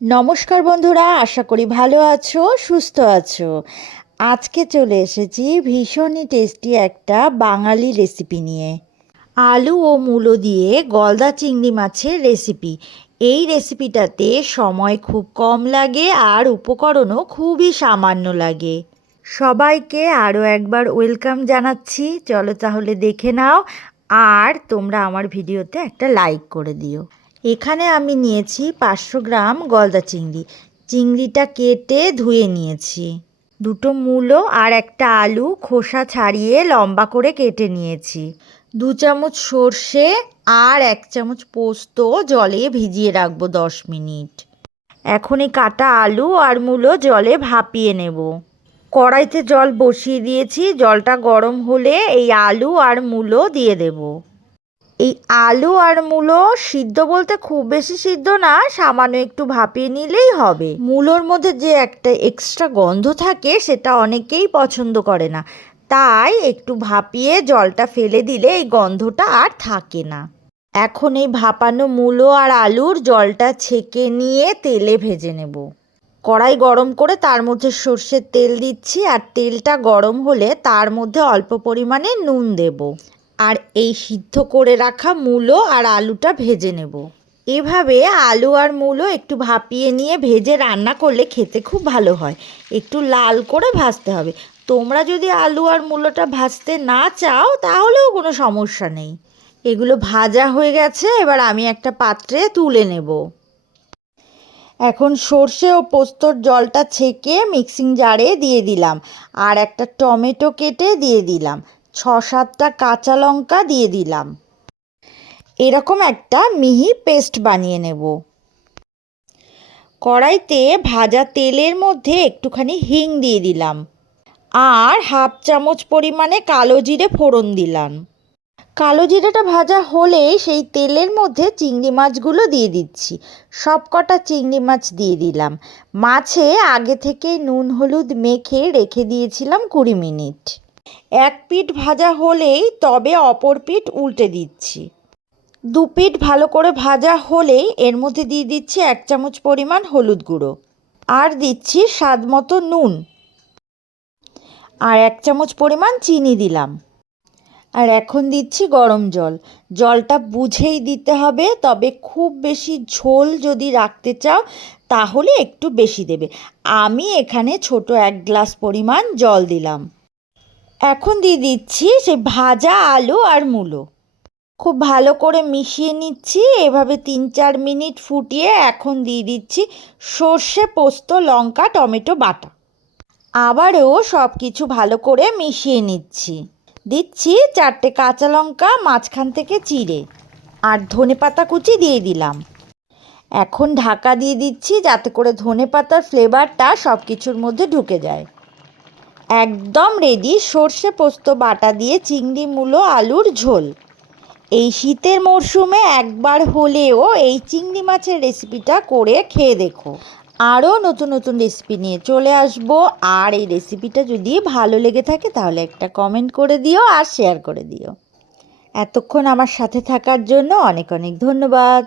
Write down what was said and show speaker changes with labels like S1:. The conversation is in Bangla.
S1: নমস্কার বন্ধুরা, আশা করি ভালো আছো, সুস্থ আছো। আজকে চলে এসেছি ভীষণই টেস্টি একটা বাঙালি রেসিপি নিয়ে। আলু ও মূলো দিয়ে গলদা চিংড়ি মাছের রেসিপি। এই রেসিপিটাতে সময় খুব কম লাগে আর উপকরণও খুবই সামান্য লাগে। সবাইকে আরও একবার ওয়েলকাম জানাচ্ছি। চলো তাহলে দেখে নাও আর তোমরা আমার ভিডিওতে একটা লাইক করে দিও। এখানে আমি নিয়েছি পাঁচশো গ্রাম গলদা চিংড়ি। চিংড়িটা কেটে ধুয়ে নিয়েছি। দুটো মূলো আর একটা আলু খোসা ছাড়িয়ে লম্বা করে কেটে নিয়েছি। দু চামচ সর্ষে আর এক চামচ পোস্ত জলে ভিজিয়ে রাখব দশ মিনিট। এখন এই কাটা আলু আর মূলো জলে ভাপিয়ে নেব। কড়াইতে জল বসিয়ে দিয়েছি। জলটা গরম হলে এই আলু আর মূলো দিয়ে দেব। এই আলু আর মূলো সিদ্ধ বলতে খুব বেশি সিদ্ধ না, সামান্য একটু ভাপিয়ে নিলেই হবে। মূলোর মধ্যে যে একটা এক্সট্রা গন্ধ থাকে, সেটা অনেকেই পছন্দ করে না। তাই একটু ভাপিয়ে জলটা ফেলে দিলে এই গন্ধটা আর থাকে না। এখন এই ভাপানো মূলো আর আলুর জলটা ছেঁকে নিয়ে তেলে ভেজে নেব। কড়াই গরম করে তার মধ্যে সর্ষের তেল দিচ্ছি, আর তেলটা গরম হলে তার মধ্যে অল্প পরিমাণে নুন দেব। আর এই সিদ্ধ করে রাখা মূলো আর আলুটা ভেজে নেব। এভাবে আলু আর মূলো একটু ভাপিয়ে নিয়ে ভেজে রান্না করলে খেতে খুব ভালো হয়। একটু লাল করে ভাজতে হবে। তোমরা যদি আলু আর মূলোটা ভাজতে না চাও, তাহলেও কোনো সমস্যা নেই। এগুলো ভাজা হয়ে গেছে, এবার আমি একটা পাত্রে তুলে নেব। এখন সর্ষে ও পোস্তর জলটা ছেঁকে মিক্সিং জারে দিয়ে দিলাম। আর একটা টমেটো কেটে দিয়ে দিলাম। ছ সাতটা কাঁচা লঙ্কা দিয়ে দিলাম। এরকম একটা মিহি পেস্ট বানিয়ে নেব। কড়াইতে ভাজা তেলের মধ্যে একটুখানি হিং দিয়ে দিলাম। আর হাফ চামচ পরিমাণে কালো জিরে ফোড়ন দিলাম। কালো জিরেটা ভাজা হলেই সেই তেলের মধ্যে চিংড়ি মাছগুলো দিয়ে দিচ্ছি। সব কটা চিংড়ি মাছ দিয়ে দিলাম। মাছে আগে থেকে নুন, হলুদ মেখে রেখে দিয়েছিলাম কুড়ি মিনিট। এক পিঠ ভাজা হলেই তবে অপর পিঠ উল্টে দিচ্ছি। দু পিঠ ভালো করে ভাজা হলেই এর মধ্যে দিয়ে দিচ্ছি এক চামচ পরিমাণ হলুদ গুঁড়ো। আর দিচ্ছি স্বাদ মতো নুন। আর এক চামচ পরিমাণ চিনি দিলাম। আর এখন দিচ্ছি গরম জল। জলটা বুঝেই দিতে হবে, তবে খুব বেশি ঝোল যদি রাখতে চাও, তাহলে একটু বেশি দেবে। আমি এখানে ছোট এক গ্লাস পরিমাণ জল দিলাম। এখন দিয়ে দিচ্ছি সে ভাজা আলু আর মূলো। খুব ভালো করে মিশিয়ে নিচ্ছি, এভাবে তিন চার মিনিট ফুটিয়ে এখন দিয়ে দিচ্ছি সর্ষে, পোস্ত, লঙ্কা, টমেটো, বাটা। আবারও সব কিছু ভালো করে মিশিয়ে নিচ্ছি। দিচ্ছি চারটে কাঁচা লঙ্কা, মাঝখান থেকে চিড়ে আর ধনে পাতা কুচি দিয়ে দিলাম। এখন ঢাকা দিয়ে দিচ্ছি যাতে করে ধনে পাতার ফ্লেভারটা সব কিছুর মধ্যে ঢুকে যায়। একদম রেডি সর্ষে পোস্ত বাটা দিয়ে চিংড়ি, মূলো, আলুর ঝোল। এই শীতের মরশুমে একবার হলেও এই চিংড়ি মাছের রেসিপিটা করে খেয়ে দেখো। আরও নতুন নতুন রেসিপি নিয়ে চলে আসব। আর এই রেসিপিটা যদি ভালো লেগে থাকে তাহলে একটা কমেন্ট করে দিও আর শেয়ার করে দিও। এতক্ষণ আমার সাথে থাকার জন্য অনেক অনেক ধন্যবাদ।